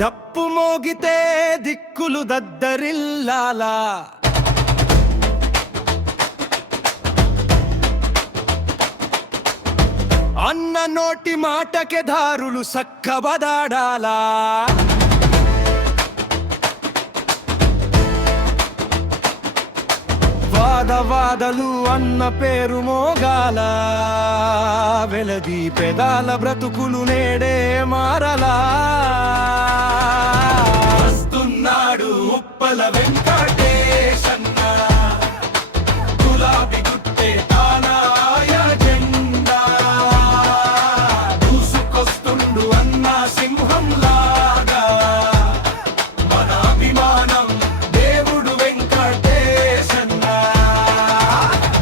డప్పు మోగితే దిక్కులు దద్దరిల్లాలా, అన్న నోటి మాటకే దారులు సక్కబదాడాలా, వాదవాదలు అన్న పేరు మోగాల, వెలది పెదాల బ్రతుకులు నేడే మారలా. వస్తున్నాడు ఉప్పల వెంకటేశన్న, గులాబీ గుట్టే తానాయ జెండా, దూసుకొస్తుండు అన్న సింహం లాగా, మన అభిమానం దేవుడు వెంకటేశన్న.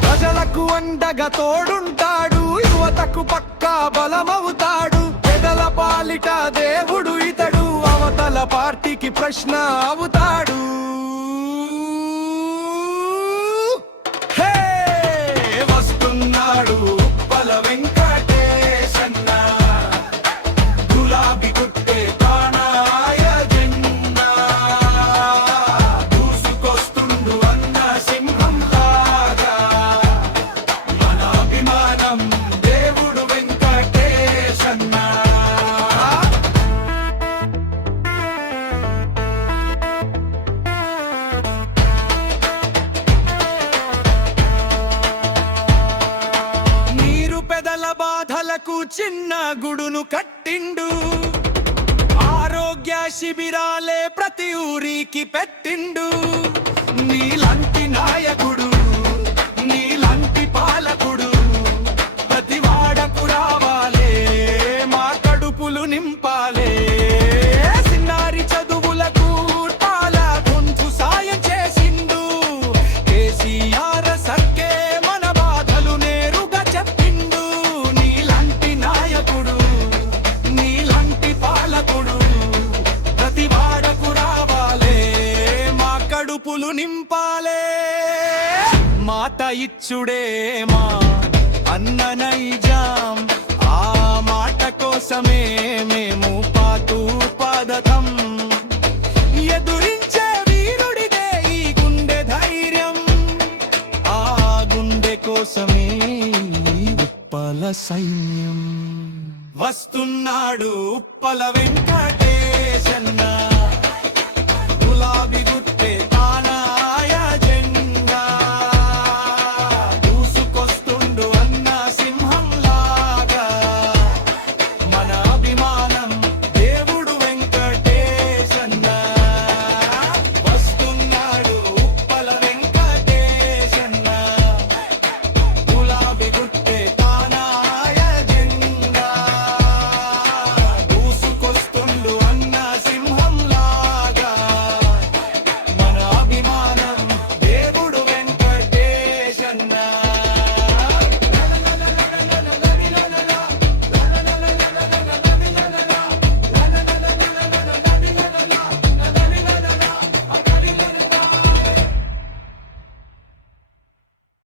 ప్రజలకు అండగా తోడుంటాడు, యువతకు పక్కా బలమవుతాడు, పెదల పాలిట దేవుడు ఇతడు, అవతల పార్టీకి ప్రశ్న అవుతాడు. హే వస్తున్నాడు ఉప్పల వెంకటేశన్న, గులాబీ గుట్టే తానాయ జెండా, దూసుకొస్తుండు అన్న సింహం లాగా, మన అభిమానం దేవుడు వెంకటేశన్న. బాధలకు చిన్న గుడును కట్టిండు, ఆరోగ్య శిబిరాలే ప్రతి ఊరికి పెట్టిండు. నీలాంటి నాయకుడు, నీలాంటి పాలకుడు ప్రతి వాడకు రావాలే, మా కడుపులు నింపాలే. సిన్నారి చదువులకు పాల కొంచెం సాయం చేసిండు, కేసీఆర్ సర్కే మన బాధలు నేరుగా చెప్పిండు. నీలాంటి నాయకుడు, నీలాంటి పాలకుడు ప్రతి వాడకు రావాలే, మా కడుపులు నింపాలే. మాట ఇచ్చుడే మా అన్న నైజాం, ఆ మాట కోసమే మేము పాతూ పాదతం, ఎదురించే వీరుడిదే ఈ గుండె ధైర్యం, ఆ గుండె కోసమే ఉప్పల సైన్యం. వస్తున్నాడు ఉప్పల వెంకటేశన్న.